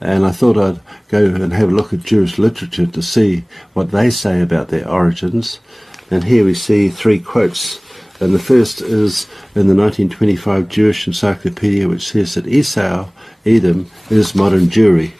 And I thought I'd go and have a look at Jewish literature to see what they say about their origins. And here we see three quotes. And the first is in the 1925 Jewish Encyclopedia, which says that Esau, Edom, is modern Jewry.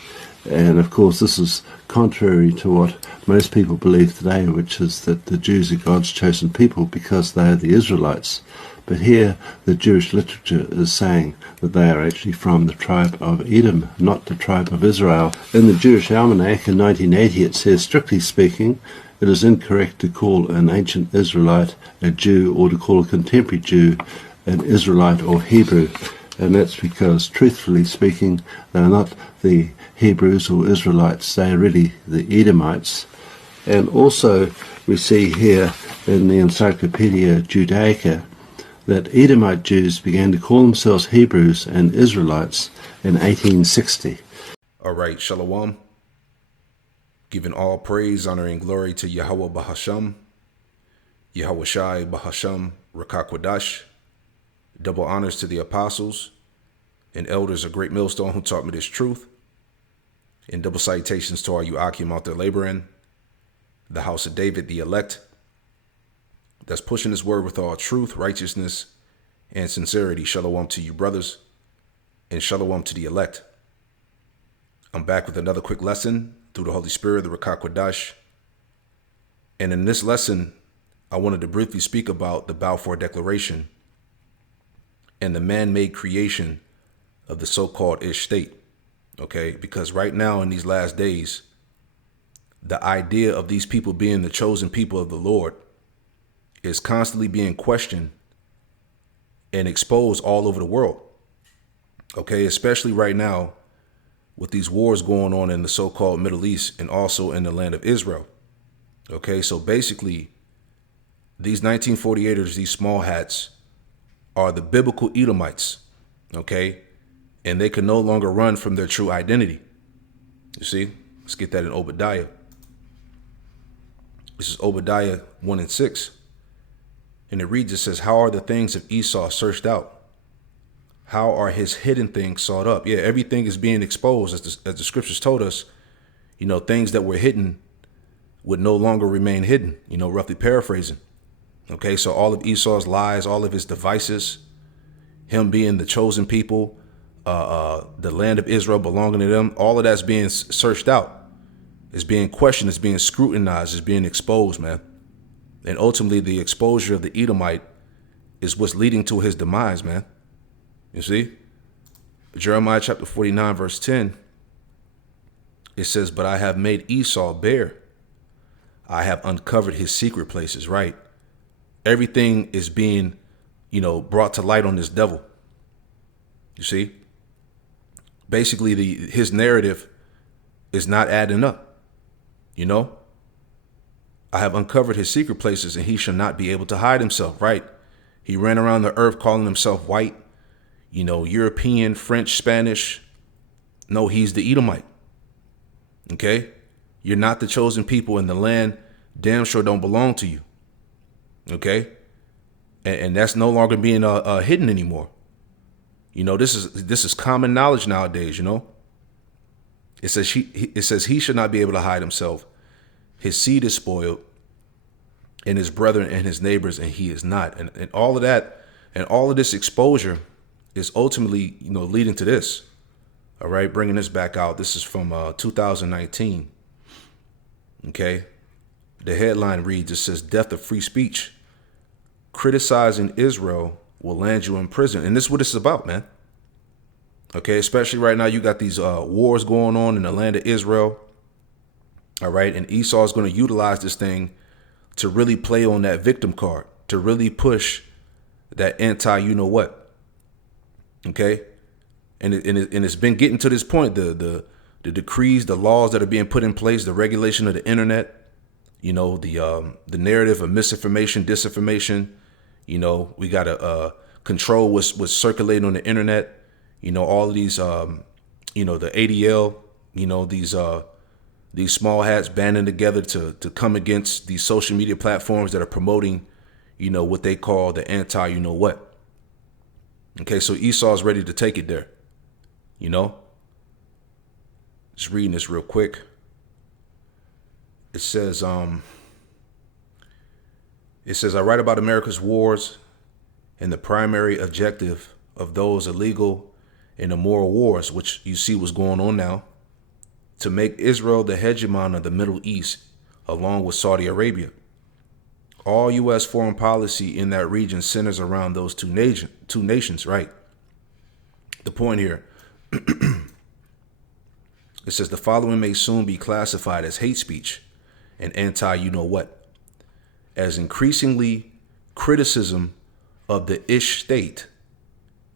And of course this is contrary to what most people believe today, which is that the Jews are God's chosen people because they are the Israelites. But here the Jewish literature is saying that they are actually from the tribe of Edom, not the tribe of Israel. In the Jewish Almanac in 1980 it says, strictly speaking, it is incorrect to call an ancient Israelite a Jew or to call a contemporary Jew an Israelite or Hebrew. And that's because, truthfully speaking, they are not the Hebrews or Israelites, they are really the Edomites. And also we see here in the Encyclopedia Judaica that Edomite Jews began to call themselves Hebrews and Israelites in 1860. All right, Shalom. Giving all praise, honor, and glory to Yahweh Bahasham, Yahweh Shai Bahasham, Rakakwadash. Double honors to the apostles and elders of Great Millstone who taught me this truth. And double salutations to all you Akim out there laboring, the house of David, the elect, that's pushing this word with all truth, righteousness, and sincerity. Shalom to you, brothers, and shalom to the elect. I'm back with another quick lesson through the Holy Spirit, the Rakakwadash. And in this lesson, I wanted to briefly speak about the Balfour Declaration and the man-made creation of the so-called Ish state. Okay, because right now in these last days, the idea of these people being the chosen people of the Lord is constantly being questioned and exposed all over the world. Okay, especially right now with these wars going on in the so-called Middle East and also in the land of Israel. Okay, so basically, these 1948ers, these small hats, are the biblical Edomites. Okay, and they can no longer run from their true identity. You see, let's get that in Obadiah. This is Obadiah 1 and 6. And it reads, it says, how are the things of Esau searched out? How are his hidden things sought up? Yeah, everything is being exposed, as the scriptures told us. You know, things that were hidden would no longer remain hidden, you know, roughly paraphrasing. Okay, so all of Esau's lies, all of his devices, him being the chosen people, the land of Israel belonging to them, all of that's being searched out. It's being questioned, it's being scrutinized, it's being exposed, man. And ultimately, the exposure of the Edomite is what's leading to his demise, man. You see? Jeremiah chapter 49, verse 10, it says, but I have made Esau bare. I have uncovered his secret places, right? Everything is being, you know, brought to light on this devil. You see? Basically, his narrative is not adding up, you know? I have uncovered his secret places, and he shall not be able to hide himself, right? He ran around the earth calling himself white, you know, European, French, Spanish. No, he's the Edomite. Okay? You're not the chosen people, and the land damn sure don't belong to you. Okay? And that's no longer being hidden anymore. You know, this is common knowledge nowadays, you know? It says he should not be able to hide himself. His seed is spoiled, and his brethren and his neighbors, and he is not. And all of that, and all of this exposure is ultimately, you know, leading to this. All right, bringing this back out. This is from 2019. Okay, the headline reads, it says, death of free speech. Criticizing Israel will land you in prison. And this is what it's about, man. Okay, especially right now, you got these wars going on in the land of Israel. All right. And Esau is going to utilize this thing to really play on that victim card, to really push that you know what. OK. And it's been getting to this point, the decrees, the laws that are being put in place, the regulation of the internet, you know, the narrative of misinformation, disinformation. You know, we got to control what's circulating on the internet. You know, all of these, you know, the ADL, you know, these small hats banding together to come against these social media platforms that are promoting, you know, what they call the you know what. Okay, so Esau's ready to take it there, you know. Just reading this real quick. It says, I write about America's wars and the primary objective of those illegal and immoral wars, which you see what's going on now, to make Israel the hegemon of the Middle East, along with Saudi Arabia. All U.S. foreign policy in that region centers around those two nations, right? The point here, it says the following may soon be classified as hate speech and anti-you-know-what, as increasingly criticism of the Ish state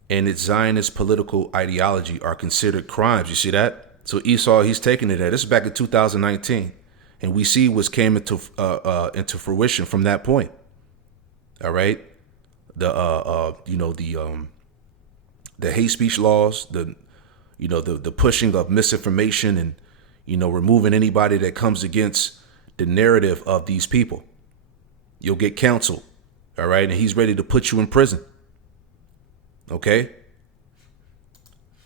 and its Zionist political ideology are considered crimes. You see that? So Esau, he's taking it there. This is back in 2019. And we see what's came into fruition from that point. All right, the hate speech laws, the pushing of misinformation, and removing anybody that comes against the narrative of these people. You'll get counseled. All right, and he's ready to put you in prison. Okay.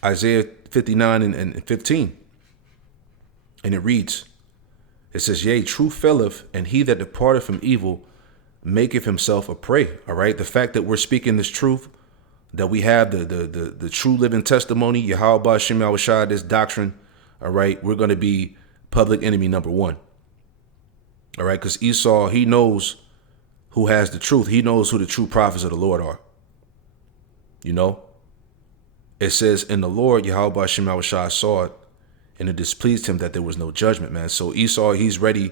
Isaiah 59 and 15, and it reads. It says, yea, truth faileth, and he that departeth from evil maketh himself a prey. All right. The fact that we're speaking this truth, that we have the true living testimony, Yahweh Hashem Yahushua, this doctrine. All right. We're going to be public enemy number one. All right. Because Esau, he knows who has the truth. He knows who the true prophets of the Lord are. It says, in the Lord, Yahweh Hashem Yahushua saw it, and it displeased him that there was no judgment, man. So Esau, he's ready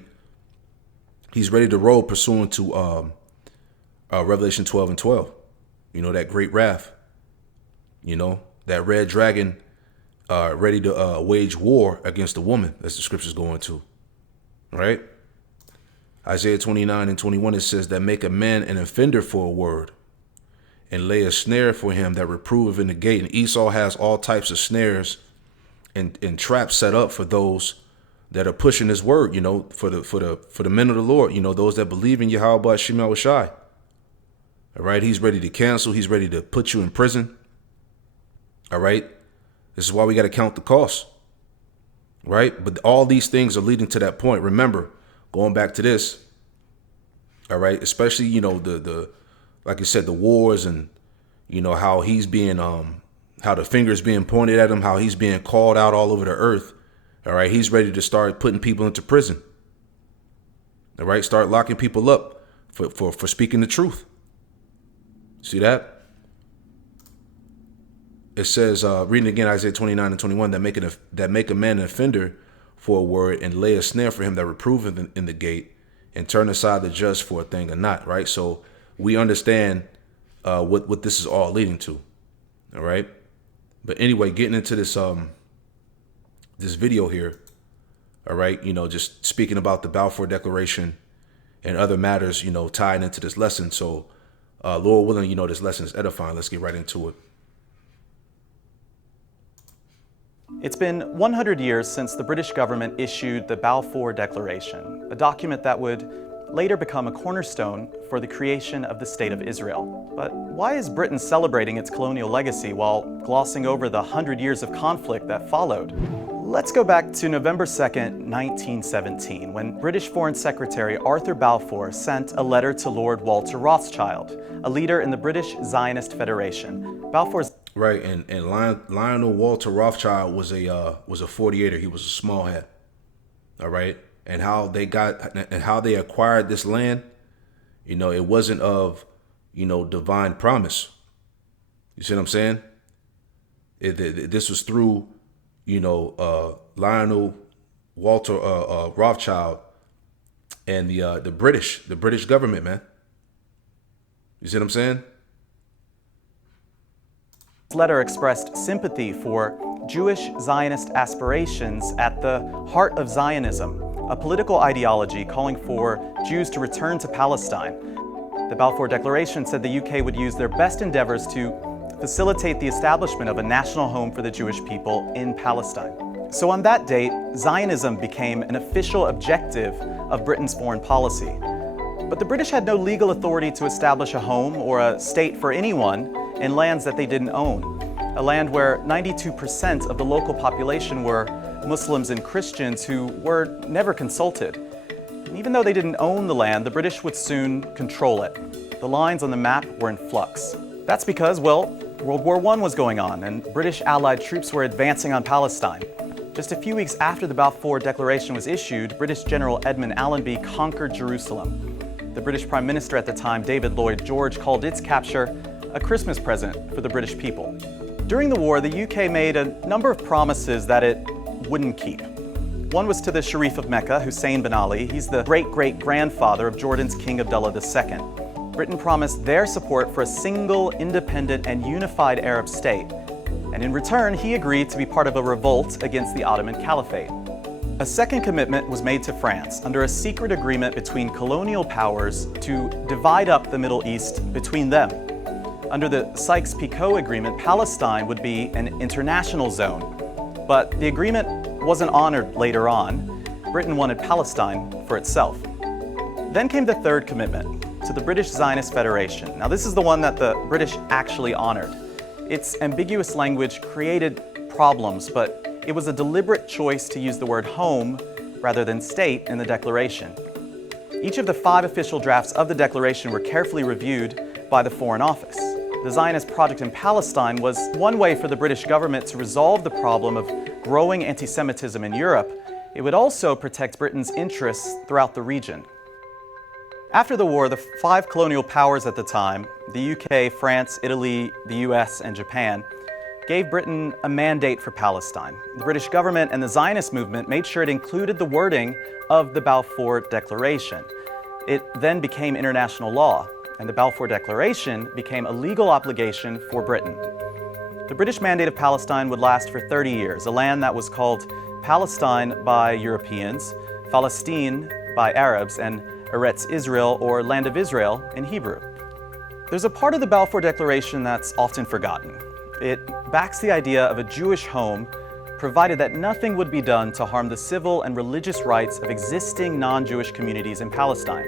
to roll pursuant to Revelation 12 and 12. That great wrath. That red dragon ready to wage war against the woman, as the scriptures go into. Right? Isaiah 29 and 21, it says that make a man an offender for a word and lay a snare for him that reproveth in the gate. And Esau has all types of snares and traps set up for those that are pushing his word, for the men of the Lord, those that believe in Yahweh Hashem Yahushua. All right, he's ready to cancel. He's ready to put you in prison. All right, this is why we got to count the cost. Right, but all these things are leading to that point. Remember, going back to this. All right, especially the like I said, the wars and how he's being how the finger's being pointed at him, how he's being called out all over the earth. All right. He's ready to start putting people into prison. All right. Start locking people up for speaking the truth. See that? It says, reading again, Isaiah 29 and 21, that make a man an offender for a word and lay a snare for him that reproveth in the gate and turn aside the just for a thing or not. Right. So we understand what this is all leading to. All right. But anyway, getting into this this video here, all right, just speaking about the Balfour Declaration and other matters, tied into this lesson. So, Lord willing, this lesson is edifying. Let's get right into it. It's been 100 years since the British government issued the Balfour Declaration, a document that would later become a cornerstone for the creation of the State of Israel. But why is Britain celebrating its colonial legacy while glossing over the 100 years of conflict that followed? Let's go back to November 2nd, 1917, when British Foreign Secretary Arthur Balfour sent a letter to Lord Walter Rothschild, a leader in the British Zionist Federation. Balfour's right, and Lionel Walter Rothschild was a 48er. He was a small head. All right. And how they acquired this land, it wasn't of, divine promise. You see what I'm saying? This was through, Lionel Walter Rothschild and the British government, man. You see what I'm saying? This letter expressed sympathy for Jewish Zionist aspirations at the heart of Zionism, a political ideology calling for Jews to return to Palestine. The Balfour Declaration said the UK would use their best endeavors to facilitate the establishment of a national home for the Jewish people in Palestine. So on that date, Zionism became an official objective of Britain's foreign policy. But the British had no legal authority to establish a home or a state for anyone in lands that they didn't own, a land where 92% of the local population were Muslims and Christians who were never consulted. And even though they didn't own the land, the British would soon control it. The lines on the map were in flux. That's because, well, World War I was going on and British Allied troops were advancing on Palestine. Just a few weeks after the Balfour Declaration was issued, British General Edmund Allenby conquered Jerusalem. The British Prime Minister at the time, David Lloyd George, called its capture a Christmas present for the British people. During the war, the UK made a number of promises that it wouldn't keep. One was to the Sharif of Mecca, Hussein bin Ali. He's the great-great-grandfather of Jordan's King Abdullah II. Britain promised their support for a single, independent, and unified Arab state. And in return, he agreed to be part of a revolt against the Ottoman Caliphate. A second commitment was made to France under a secret agreement between colonial powers to divide up the Middle East between them. Under the Sykes-Picot Agreement, Palestine would be an international zone. But the agreement wasn't honored later on. Britain wanted Palestine for itself. Then came the third commitment, to the British Zionist Federation. Now, this is the one that the British actually honored. Its ambiguous language created problems, but it was a deliberate choice to use the word home rather than state in the declaration. Each of the 5 official drafts of the declaration were carefully reviewed by the Foreign Office. The Zionist project in Palestine was one way for the British government to resolve the problem of growing anti-Semitism in Europe. It would also protect Britain's interests throughout the region. After the war, the 5 colonial powers at the time, the UK, France, Italy, the US, and Japan, gave Britain a mandate for Palestine. The British government and the Zionist movement made sure it included the wording of the Balfour Declaration. It then became international law, and the Balfour Declaration became a legal obligation for Britain. The British Mandate of Palestine would last for 30 years, a land that was called Palestine by Europeans, Palestine by Arabs, and Eretz Israel, or Land of Israel, in Hebrew. There's a part of the Balfour Declaration that's often forgotten. It backs the idea of a Jewish home, provided that nothing would be done to harm the civil and religious rights of existing non-Jewish communities in Palestine.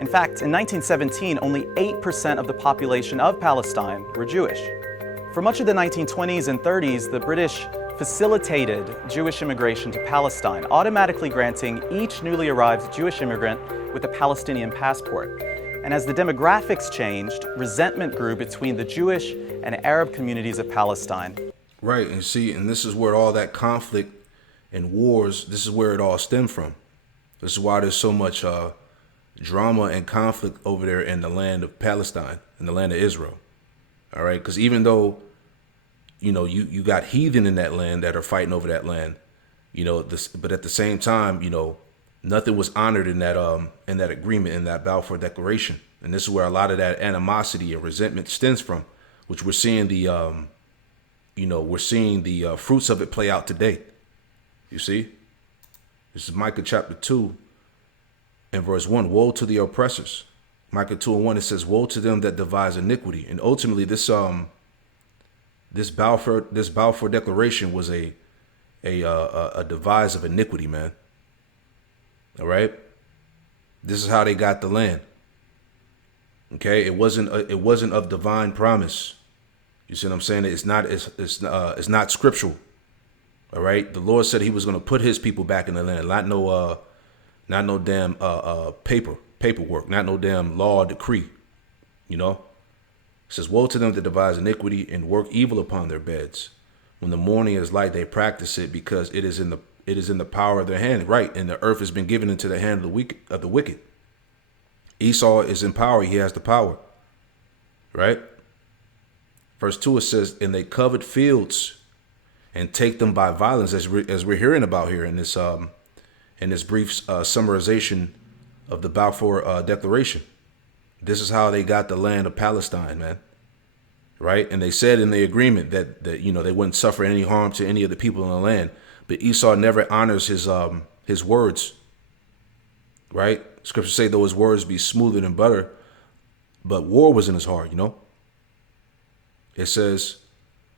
In fact, in 1917, only 8% of the population of Palestine were Jewish. For much of the 1920s and 30s, the British facilitated Jewish immigration to Palestine, automatically granting each newly arrived Jewish immigrant with a Palestinian passport. And as the demographics changed, resentment grew between the Jewish and Arab communities of Palestine. Right, and see, and this is where all that conflict and wars, this is where it all stemmed from. This is why there's so much drama and conflict over there in the land of Palestine, in the land of Israel. All right, because even though, you know, you got heathen in that land that are fighting over that land, you know, but at the same time, you know, nothing was honored in that agreement, in that Balfour Declaration. And this is where a lot of that animosity and resentment stems from, which we're seeing the fruits of it play out today. You see, this is Micah chapter 2 and verse 1. Woe to the oppressors. Micah 2:1, it says, woe to them that devise iniquity. And ultimately, this Balfour Declaration was a devise of iniquity, man. All right, this is how they got the land. Okay, it wasn't of divine promise. You see what I'm saying? It's not scriptural. All right, the Lord said He was going to put His people back in the land, not no damn paperwork, not no damn law or decree. You know, it says, woe to them that devise iniquity and work evil upon their beds. When the morning is light, they practice it, because it is in the power of their hand. Right, and the earth has been given into the hand of the wicked. Esau is in power; he has the power. Right. Verse 2, it says, and they covet fields and take them by violence, as we're hearing about here in this brief summarization of the Balfour Declaration. This is how they got the land of Palestine, man. Right? And they said in the agreement that they wouldn't suffer any harm to any of the people in the land. But Esau never honors his words. Right? Scriptures say, though his words be smoother than butter, but war was in his heart, you know. It says,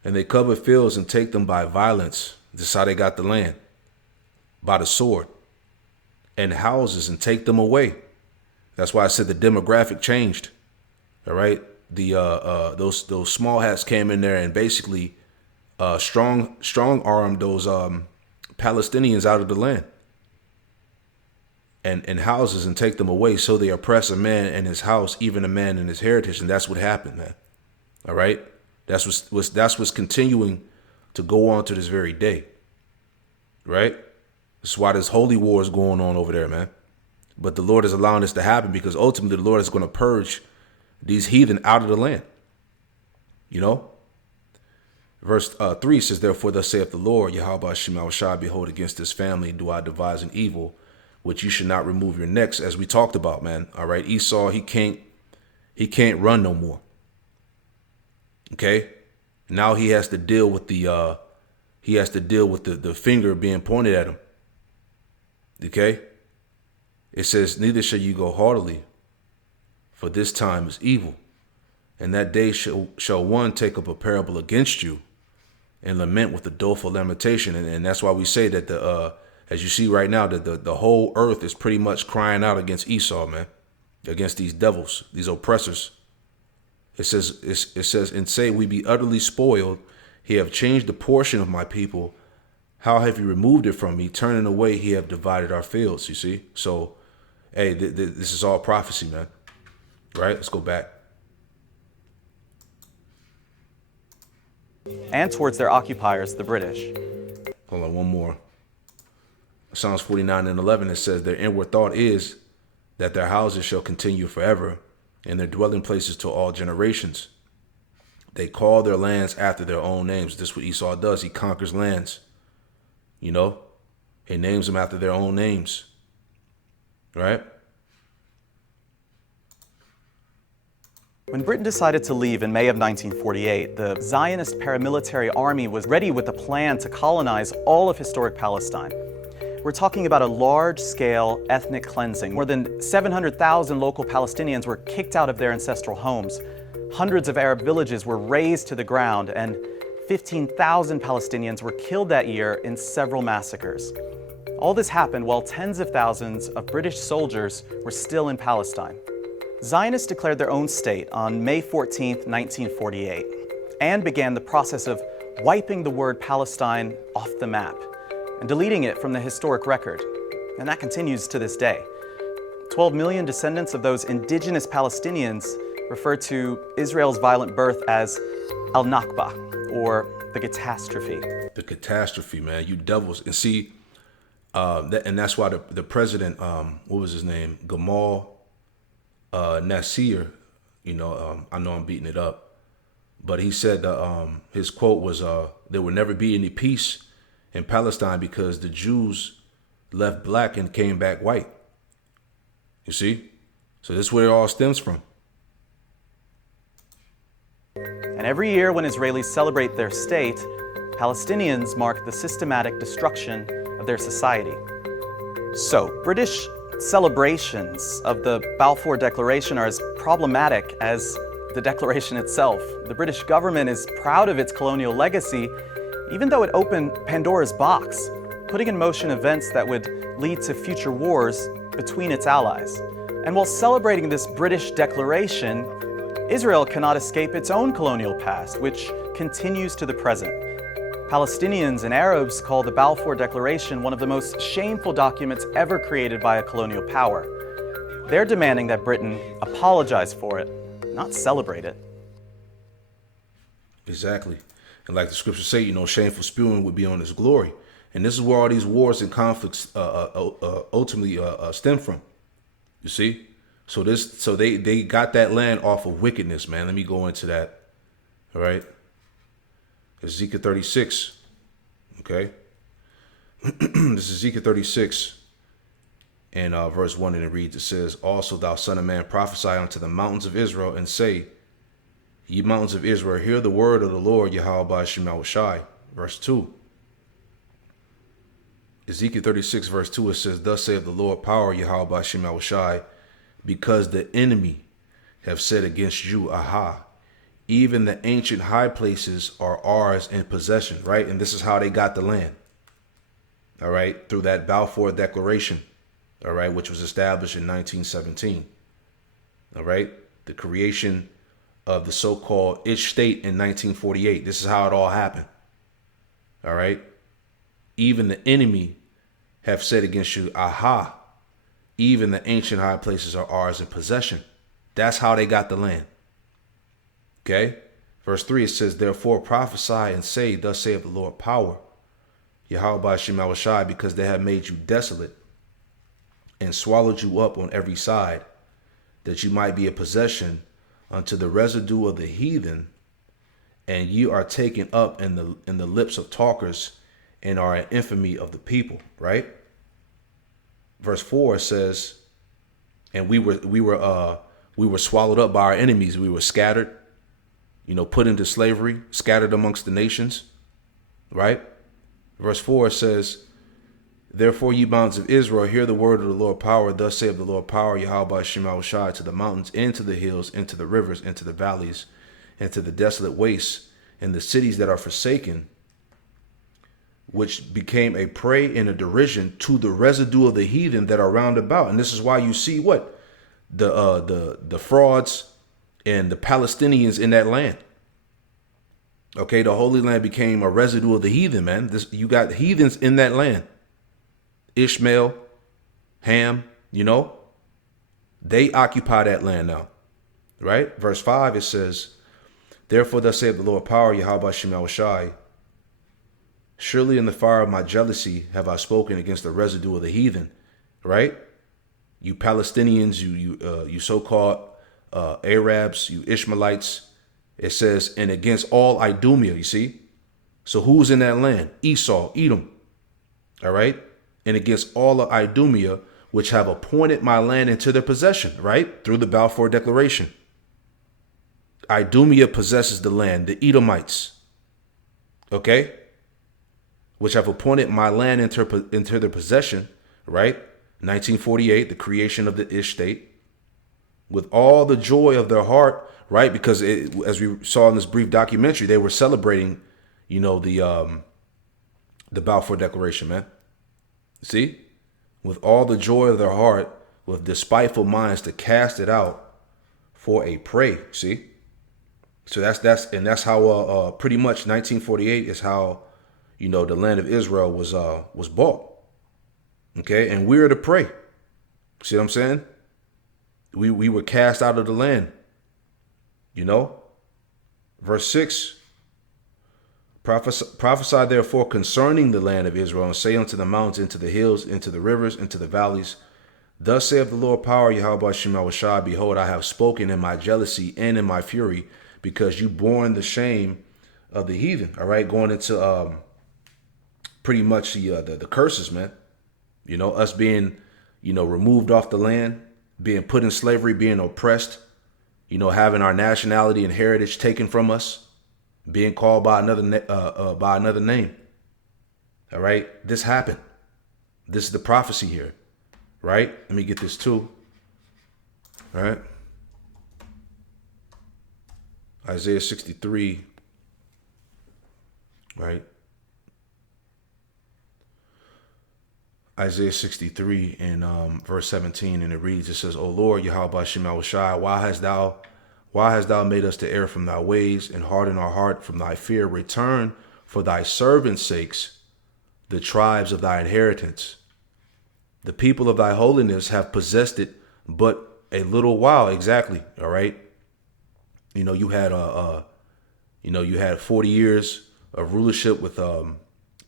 and they cover fields and take them by violence. This is how they got the land. By the sword. And houses and take them away. That's why I said the demographic changed. All right. Those small hats came in there and basically strong armed those Palestinians out of the land and houses and take them away. So they oppress a man and his house, even a man and his heritage. And that's what happened, man. All right. That's what's continuing to go on to this very day. Right. That's why this holy war is going on over there, man. But the Lord is allowing this to happen because ultimately the Lord is going to purge these heathen out of the land. You know, verse 3 says, therefore, thus saith the Lord, Yahweh Shema Shai, behold, against this family do I devise an evil, which you should not remove your necks, as we talked about, man. All right. Esau, he can't run no more. OK, now he has to deal with the finger being pointed at him. OK, it says, neither shall you go haughtily, for this time is evil. And that day shall one take up a parable against you and lament with a doleful lamentation. And that's why we say that as you see right now, that the whole earth is pretty much crying out against Esau, man, against these devils, these oppressors. It says, and say, we be utterly spoiled. He have changed the portion of my people. How have you removed it from me? Turning away, he have divided our fields, you see? So, hey, this is all prophecy, man. Right? Let's go back. And towards their occupiers, the British. Hold on, one more. Psalms 49 and 11, it says, their inward thought is that their houses shall continue forever, and their dwelling places to all generations. They call their lands after their own names. This is what Esau does. He conquers lands. You know, he names them after their own names. Right? When Britain decided to leave in May of 1948, the Zionist paramilitary army was ready with a plan to colonize all of historic Palestine. We're talking about a large-scale ethnic cleansing. More than 700,000 local Palestinians were kicked out of their ancestral homes. Hundreds of Arab villages were razed to the ground, and 15,000 Palestinians were killed that year in several massacres. All this happened while tens of thousands of British soldiers were still in Palestine. Zionists declared their own state on May 14, 1948, and began the process of wiping the word Palestine off the map and deleting it from the historic record. And that continues to this day. 12 million descendants of those indigenous Palestinians refer to Israel's violent birth as al-Nakba, or the catastrophe. The catastrophe, man. You devils. And see, and that's why the president, what was his name? Gamal Nasir, you know, I know I'm beating it up, but he said his quote was, there will never be any peace in Palestine because the Jews left black and came back white. You see? So this is where it all stems from. And every year when Israelis celebrate their state, Palestinians mark the systematic destruction of their society. So, British celebrations of the Balfour Declaration are as problematic as the declaration itself. The British government is proud of its colonial legacy, even though it opened Pandora's box, putting in motion events that would lead to future wars between its allies. And while celebrating this British declaration, Israel cannot escape its own colonial past, which continues to the present. Palestinians and Arabs call the Balfour Declaration one of the most shameful documents ever created by a colonial power. They're demanding that Britain apologize for it, not celebrate it. Exactly. And like the scriptures say, you know, shameful spewing would be on his glory. And this is where all these wars and conflicts ultimately stem from. You see? So they got that land off of wickedness, man. Let me go into that. All right. Ezekiel 36. Okay. This is Ezekiel 36 and verse 1, and it reads, it says, also thou son of man, prophesy unto the mountains of Israel, and say, ye mountains of Israel, hear the word of the Lord, Yahweh Shema Shai. Verse 2. Ezekiel 36, verse 2, it says, thus saith the Lord, power, Yahweh Shema Shai, because the enemy have said against you, aha, even the ancient high places are ours in possession, right? And this is how they got the land, all right, through that Balfour Declaration, all right, which was established in 1917, all right, the creation of the so-called Ich State in 1948. This is how it all happened, all right? Even the enemy have said against you, aha, even the ancient high places are ours in possession. That's how they got the land. Okay? Verse 3, it says, therefore prophesy and say, thus saith the Lord power, Yahweh Shema Shai, because they have made you desolate and swallowed you up on every side, that you might be a possession unto the residue of the heathen, and you are taken up in the lips of talkers, and are an infamy of the people. Right? Verse 4 says, and we were swallowed up by our enemies. We were scattered, put into slavery, scattered amongst the nations. Right? Verse 4 says, therefore, ye mountains of Israel, hear the word of the Lord power. Thus saith the Lord power, Yahweh Shema Shai, to the mountains, and to the hills, and to the rivers, and to the valleys, and to the desolate wastes, and the cities that are forsaken, which became a prey and a derision to the residue of the heathen that are round about. And this is why you see what? The frauds and the Palestinians in that land. Okay, the Holy Land became a residue of the heathen, man. You got heathens in that land. Ishmael, Ham, they occupy that land now. Right? Verse 5, it says, therefore thus saith the Lord power, Yahweh Shema Shai, surely in the fire of my jealousy have I spoken against the residue of the heathen. Right? You Palestinians, you so-called Arabs, you Ishmaelites. It says, and against all Idumea, you see? So who's in that land? Esau, Edom. All right? And against all of Idumea, which have appointed my land into their possession, right? Through the Balfour Declaration. Idumea possesses the land, the Edomites. Okay? Which have appointed my land into their possession, right? 1948, the creation of the Ish state. With all the joy of their heart, right? Because as we saw in this brief documentary, they were celebrating, the Balfour Declaration, man. See? With all the joy of their heart, with despiteful minds to cast it out for a prey. See? So that's how pretty much 1948 is how, the land of Israel was bought. Okay? And we're the prey. See what I'm saying? We were cast out of the land. Verse 6, prophesy therefore concerning the land of Israel, and say unto the mountains, into the hills, into the rivers, into the valleys, thus saith the Lord power, Yahweh Shema Shai, behold, I have spoken in my jealousy and in my fury, because you borne the shame of the heathen. All right, going into pretty much the curses, man. Us being, removed off the land, being put in slavery, being oppressed, having our nationality and heritage taken from us, being called by another name. All right, this happened. This is the prophecy here, right? Let me get this too. All right, Isaiah 63. Right, Isaiah 63 and verse 17, and it reads, it says, O Lord, Yahweh Shema Shai, why hast thou made us to err from thy ways, and harden our heart from thy fear? Return for thy servants' sakes the tribes of thy inheritance. The people of thy holiness have possessed it but a little while. Exactly. All right. You had 40 years of rulership with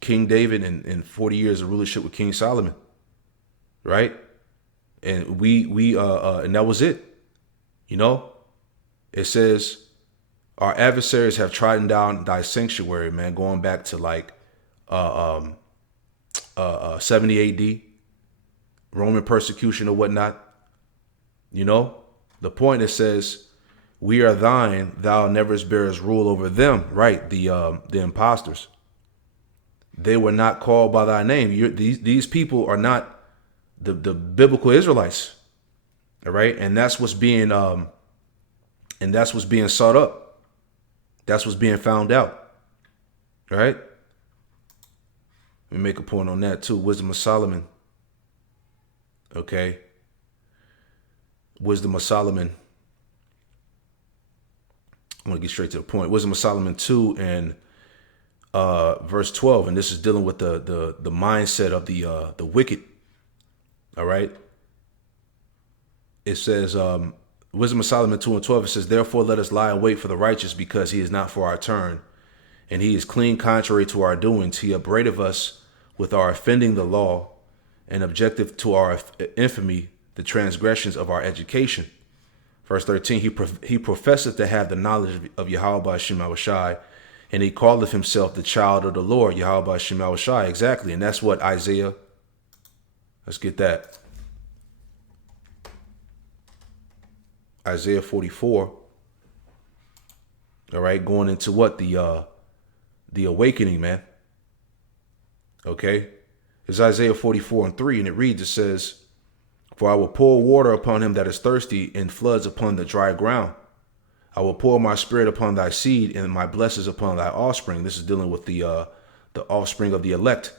King David and 40 years of rulership with King Solomon, right? And and that was it. It says our adversaries have trodden down thy sanctuary, man, going back to like 70 AD, Roman persecution or whatnot. The point, it says, we are thine, thou never bearest rule over them, right? The imposters. They were not called by thy name. These people are not the biblical Israelites. All right. And that's what's being sought up. That's what's being found out. All right. Let me make a point on that too. Wisdom of Solomon. Okay. Wisdom of Solomon. I'm going to get straight to the point. Wisdom of Solomon 2 and verse 12, and this is dealing with the mindset of the wicked. All right. It says, Wisdom of Solomon 2:12, it says, therefore let us lie in wait for the righteous, because he is not for our turn, and he is clean contrary to our doings. He upbraideth us with our offending the law, and objective to our infamy, the transgressions of our education. Verse 13, he professeth to have the knowledge of Yahweh Shema Shai, and he calleth himself the child of the Lord, Yahweh Shema Shai. Exactly, and that's what Isaiah, let's get that. Isaiah 44. All right, going into what? The awakening, man. Okay. It's Isaiah 44:3, and it reads, it says, for I will pour water upon him that is thirsty, and floods upon the dry ground. I will pour my spirit upon thy seed, and my blessings upon thy offspring. This is dealing with the offspring of the elect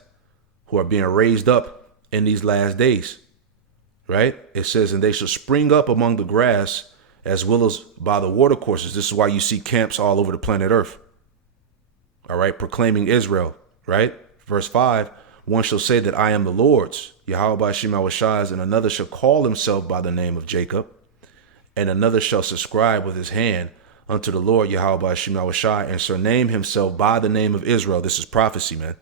who are being raised up in these last days. Right? It says, and they shall spring up among the grass as willows by the watercourses. This is why you see camps all over the planet Earth. All right, proclaiming Israel. Right? Verse 5, one shall say that I am the Lord's, Yahweh Shema Shai, and another shall call himself by the name of Jacob, and another shall subscribe with his hand unto the Lord, Yahweh Shema Shai, and surname himself by the name of Israel. This is prophecy, man.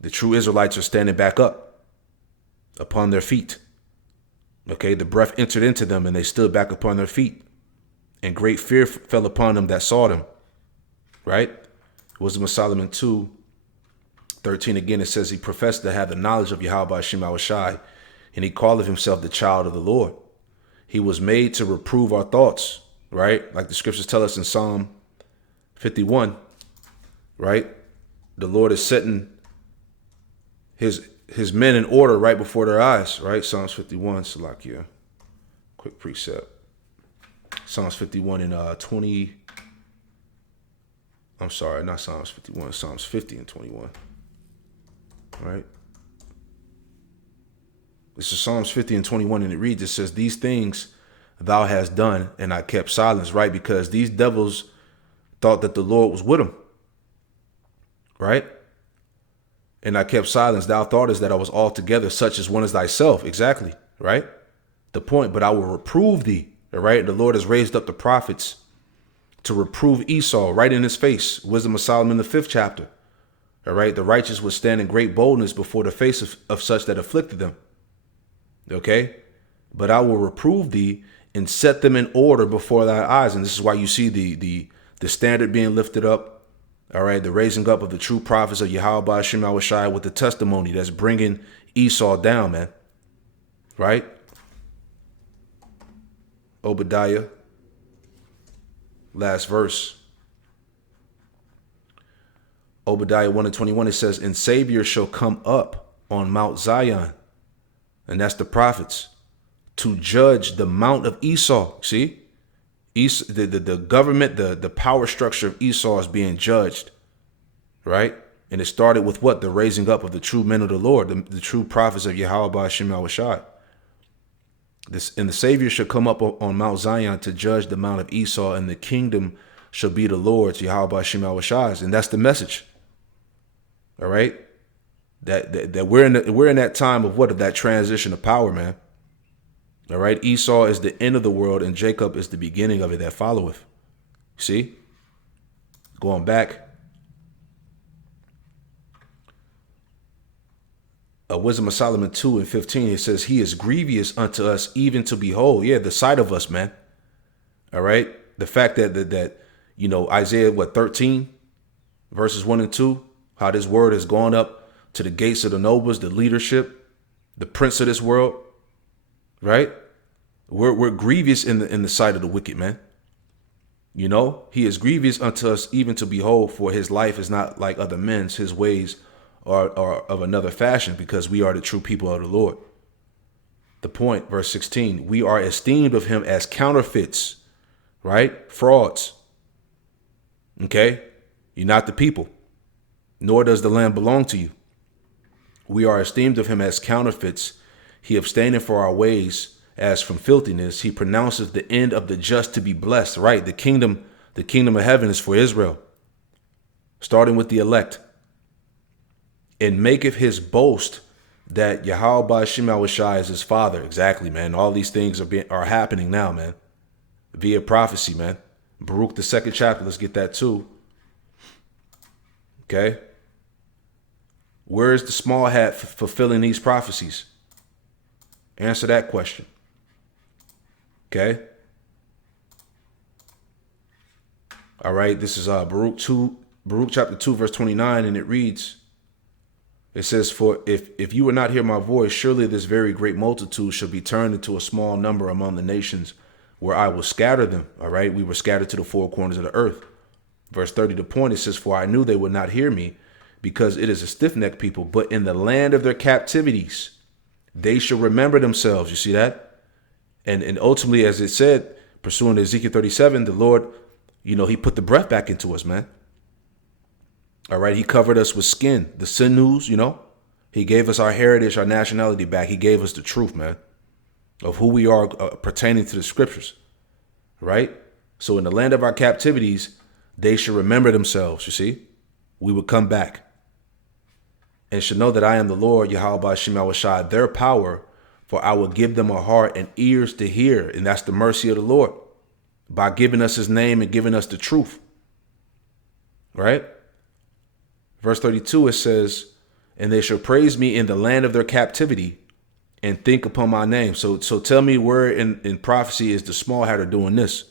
The true Israelites are standing back up upon their feet. Okay, the breath entered into them, and they stood back upon their feet, and great fear fell upon them that saw them. Right? Wisdom of Solomon 2:13 again, it says, he professed to have the knowledge of Yahweh Shema Shai, and he calleth himself the child of the Lord. He was made to reprove our thoughts, right? Like the scriptures tell us in Psalm 51, right? The Lord is setting his men in order right before their eyes, right? Psalms 51, Salakia. Quick precept. Psalms 51 and 20. I'm sorry, not Psalms 51, Psalms 50 and 21. Right? This is Psalms 50 and 21, and it reads, it says, these things thou hast done, and I kept silence, right? Because these devils thought that the Lord was with them. Right? And I kept silence. Thou thoughtest that I was altogether such as one as thyself. Exactly. Right? The point, but I will reprove thee. All right? The Lord has raised up the prophets to reprove Esau right in his face. Wisdom of Solomon, the 5th chapter. All right. The righteous would stand in great boldness before the face of such that afflicted them. Okay. But I will reprove thee and set them in order before thy eyes. And this is why you see the standard being lifted up. All right. The raising up of the true prophets of Yahweh Shema Shai with the testimony that's bringing Esau down, man. Right. Obadiah. Last verse. Obadiah 1:21, it says, and Savior shall come up on Mount Zion, and that's the prophets, to judge the mount of Esau. See, the government, the power structure of Esau is being judged, right? And it started with what? The raising up of the true men of the Lord, the true prophets of Yahweh Shema Shai. And the Savior shall come up on Mount Zion to judge the mount of Esau, and the kingdom shall be the Lord's, Yahweh Shema Shai. And that's the message. All right, that we're in that time of what? Of that transition of power, man. All right, Esau is the end of the world, and Jacob is the beginning of it that followeth. See, going back, Wisdom of Solomon 2:15, it says, he is grievous unto us even to behold. Yeah, the sight of us, man. All right, the fact that you know, Isaiah 13 verses 1 and 2. How this word has gone up to the gates of the nobles, the leadership, the prince of this world, right? We're grievous in the sight of the wicked, man. You know, he is grievous unto us even to behold, for his life is not like other men's. His ways are of another fashion, because we are the true people of the Lord. The point, verse 16, we are esteemed of him as counterfeits, right? Frauds. Okay? You're not the people, nor does the land belong to you. We are esteemed of him as counterfeits. He abstaineth for our ways as from filthiness. He pronounceth the end of the just to be blessed. Right? The kingdom of heaven is for Israel. starting with the elect, and maketh his boast that Yahweh Shema Shai is his father. Exactly, man. All these things are happening now, man, via prophecy, man. Baruch, the 2nd chapter, let's get that too. Okay. Where is the small hat fulfilling these prophecies? Answer that question. Okay. All right. This is Baruch chapter 2, verse 29, and it reads, it says, for if you will not hear my voice, surely this very great multitude shall be turned into a small number among the nations where I will scatter them. All right. We were scattered to the four corners of the earth. Verse 30, the point, it says, for I knew they would not hear me, because it is a stiff-necked people, but in the land of their captivities, they shall remember themselves. You see that? And ultimately, as it said, pursuing Ezekiel 37, the Lord, he put the breath back into us, man. All right. He covered us with skin, the sinews, he gave us our heritage, our nationality back. He gave us the truth, man, of who we are pertaining to the scriptures. Right. So in the land of our captivities, they should remember themselves. You see, we would come back and should know that I am the Lord, Yahweh Shema Shai, their power, for I will give them a heart and ears to hear. And that's the mercy of the Lord by giving us his name and giving us the truth. Right. Verse 32, it says, and they shall praise me in the land of their captivity and think upon my name. So tell me where in prophecy is the small hatter doing this?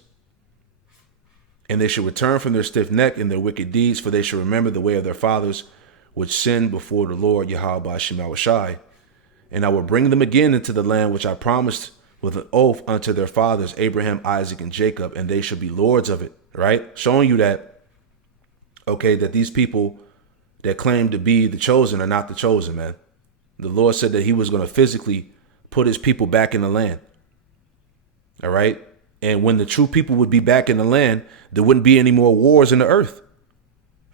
And they shall return from their stiff neck and their wicked deeds, for they shall remember the way of their fathers, which sinned before the Lord, Yahweh Shema Shai. And I will bring them again into the land which I promised with an oath unto their fathers, Abraham, Isaac, and Jacob, and they shall be lords of it. Right? Showing you that, okay, that these people that claim to be the chosen are not the chosen, man. The Lord said that he was going to physically put his people back in the land. All right. And when the true people would be back in the land, there wouldn't be any more wars in the earth.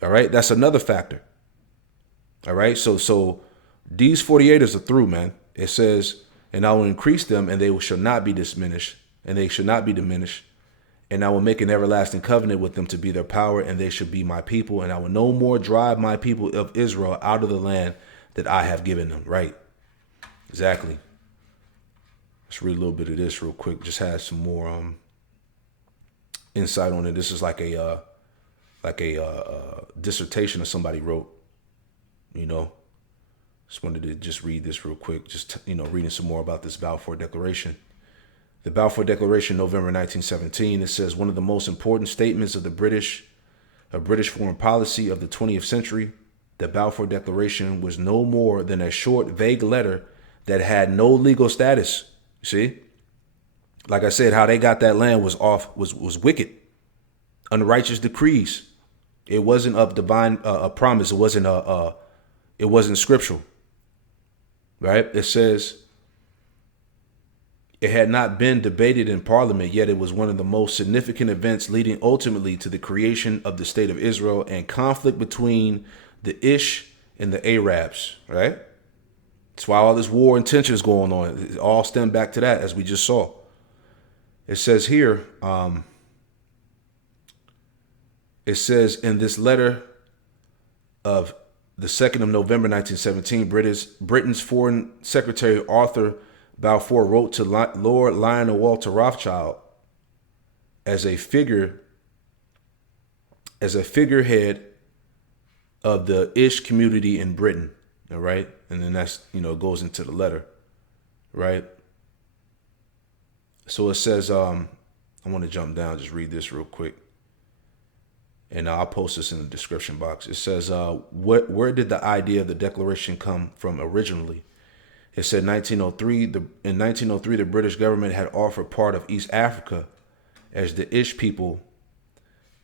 All right. That's another factor. All right. So these 48ers are through, man. It says, and I will increase them and they shall not be diminished, and they shall not be diminished. And I will make an everlasting covenant with them to be their power, and they shall be my people. And I will no more drive my people of Israel out of the land that I have given them. Right. Exactly. Let's read a little bit of this real quick. Just have some more insight on it. This is like a dissertation that somebody wrote. Just wanted to just read this real quick. Just reading some more about this Balfour Declaration. The Balfour Declaration, November 1917, it says, one of the most important statements of British foreign policy of the 20th century, the Balfour Declaration was no more than a short, vague letter that had no legal status. You see? Like I said, how they got that land was was wicked. Unrighteous decrees. It wasn't of divine a promise. It wasn't scriptural. Right? It says, it had not been debated in Parliament, yet it was one of the most significant events leading ultimately to the creation of the state of Israel and conflict between the Ish and the Arabs, right? That's why all this war and tension is going on. It all stemmed back to that, as we just saw. It says here, it says in this letter of the 2nd of November, 1917, Britain's Foreign Secretary Arthur Balfour wrote to Lord Lionel Walter Rothschild as a figurehead of the Ish community in Britain. All right. And then that's, goes into the letter. Right. So it says, I want to jump down, just read this real quick. And I'll post this in the description box. It says, where did the idea of the declaration come from originally? It said in 1903, the British government had offered part of East Africa as the Ish people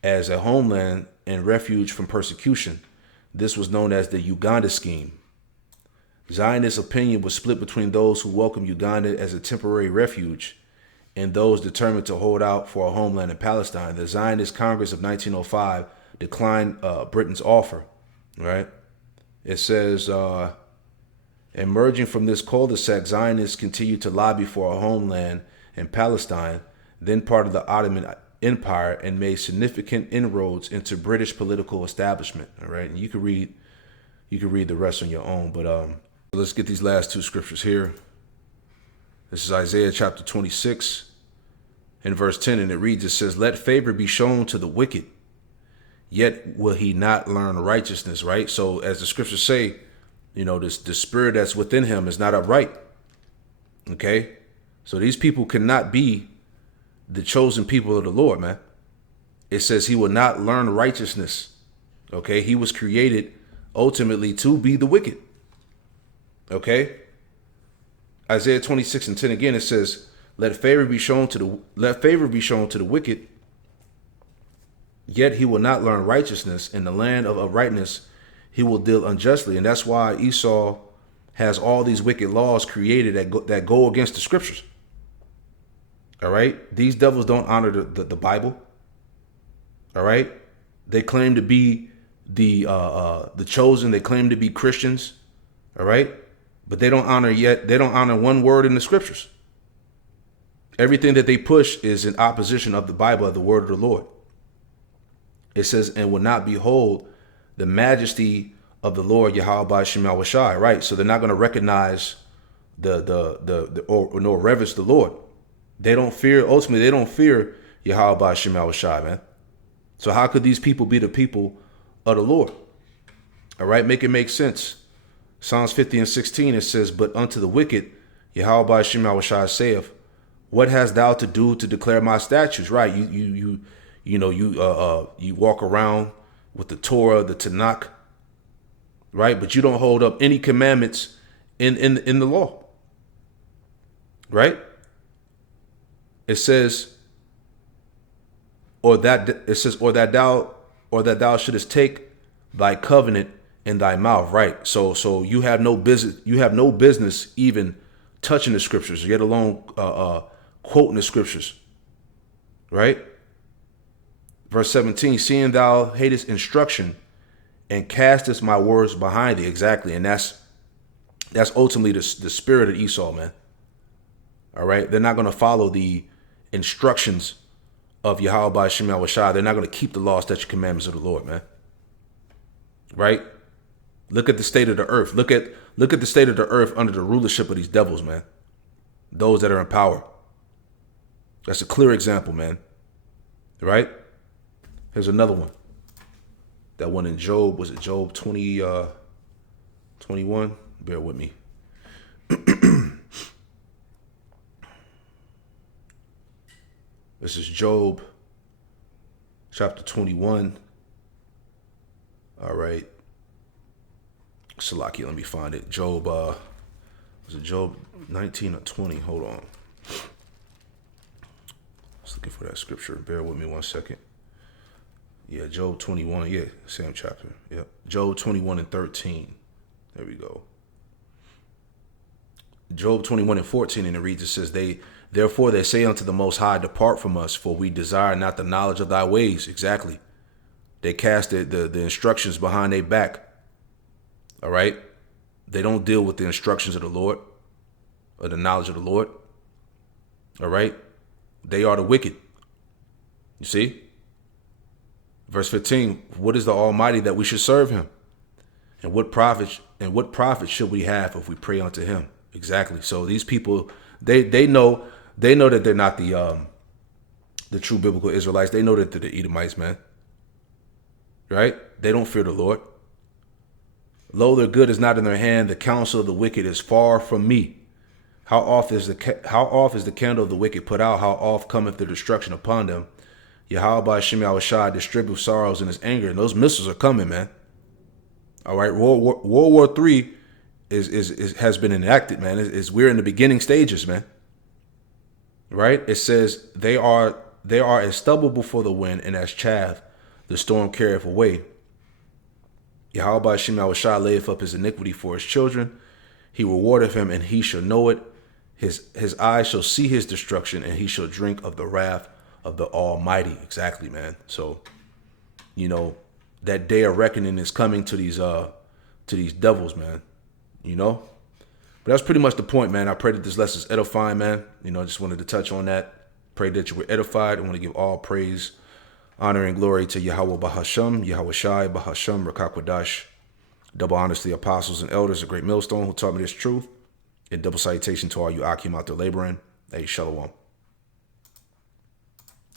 as a homeland and refuge from persecution. This was known as the Uganda scheme. Zionist opinion was split between those who welcomed Uganda as a temporary refuge and those determined to hold out for a homeland in Palestine. The Zionist Congress of 1905 declined Britain's offer. Right? It says, emerging from this cul-de-sac, Zionists continued to lobby for a homeland in Palestine, then part of the Ottoman empire and made significant inroads into British political establishment. All right, and you can read the rest on your own. But let's get these last two scriptures here. This is Isaiah chapter 26 and verse 10, and it reads, it says, "Let favor be shown to the wicked, yet will he not learn righteousness." Right? So as the scriptures say, the spirit that's within him is not upright. Okay? So these people cannot be the chosen people of the Lord, man. It says he will not learn righteousness. Okay? He was created ultimately to be the wicked. Okay? Isaiah 26 and 10 again, it says, let favor be shown to the wicked, yet he will not learn righteousness. In the land of uprightness he will deal unjustly. And that's why Esau has all these wicked laws created that go against the scriptures. All right? These devils don't honor the Bible. All right? They claim to be the chosen. They claim to be Christians. All right? But they don't honor one word in the scriptures. Everything that they push is in opposition of the Bible, of the word of the Lord. It says, and will not behold the majesty of the Lord Yahweh Shema Shai. Right? So they're not going to recognize nor reverence the Lord. Ultimately they don't fear Yahweh Shema Shai, man. So how could these people be the people of the Lord? All right, make it make sense. Psalms 50 and 16, it says, but unto the wicked, Yahweh Shema Shai saith, what hast thou to do to declare my statutes? Right, you walk around with the Torah, the Tanakh, right? But you don't hold up any commandments in the law, right? It says, or that thou shouldest take thy covenant in thy mouth, right? So you have no business even touching the scriptures, yet alone quoting the scriptures, right? Verse 17, seeing thou hatest instruction and castest my words behind thee. Exactly. And that's ultimately the spirit of Esau, man. All right. They're not going to follow the instructions of Yahweh Shema Shai. They're not going to keep the law, statutes, commandments of the Lord, man. Right? Look at the state of the earth. Look at the state of the earth under the rulership of these devils, man. Those that are in power. That's a clear example, man. Right? Here's another one. That one in Job, was it Job 21? Bear with me. This is Job chapter 21. All right. Salaki, let me find it. Job, was it Job 19 or 20? Hold on. I was looking for that scripture. Bear with me 1 second. Yeah, Job 21. Yeah, same chapter. Yep. Job 21 and 13. There we go. Job 21 and 14, and it reads, it says, therefore they say unto the Most High, depart from us, for we desire not the knowledge of thy ways. Exactly. They cast the instructions behind their back. All right? They don't deal with the instructions of the Lord or the knowledge of the Lord. All right? They are the wicked. You see? Verse 15, what is the Almighty that we should serve him? And what profit should we have if we pray unto him? Exactly. So these people, they know that they're not the true biblical Israelites. They know that they're the Edomites, man. Right? They don't fear the Lord. Lo, their good is not in their hand. The counsel of the wicked is far from me. How oft is the candle of the wicked put out? How oft cometh the destruction upon them? Yahweh Shema Shai distribute sorrows in his anger, and those missiles are coming, man. All right, World War III has been enacted, man. We're in the beginning stages, man. Right? It says they are as stubble before the wind, and as chaff the storm carrieth away. Yahweh Shema Shai layeth up his iniquity for his children. He rewardeth him, and he shall know it. His eyes shall see his destruction, and he shall drink of the wrath of the Almighty. Exactly, man. So, that day of reckoning is coming to these devils, man. But that's pretty much the point, man. I pray that this lesson is edifying, man. Just wanted to touch on that. Pray that you were edified. I want to give all praise, honor, and glory to Yahweh Bahasham, Yahweh Shai, Bahasham, Rakakwadash. Double honors to the apostles and elders of Great Millstone who taught me this truth. And double salutation to all you Akim out there laboring. Hey, Shalom.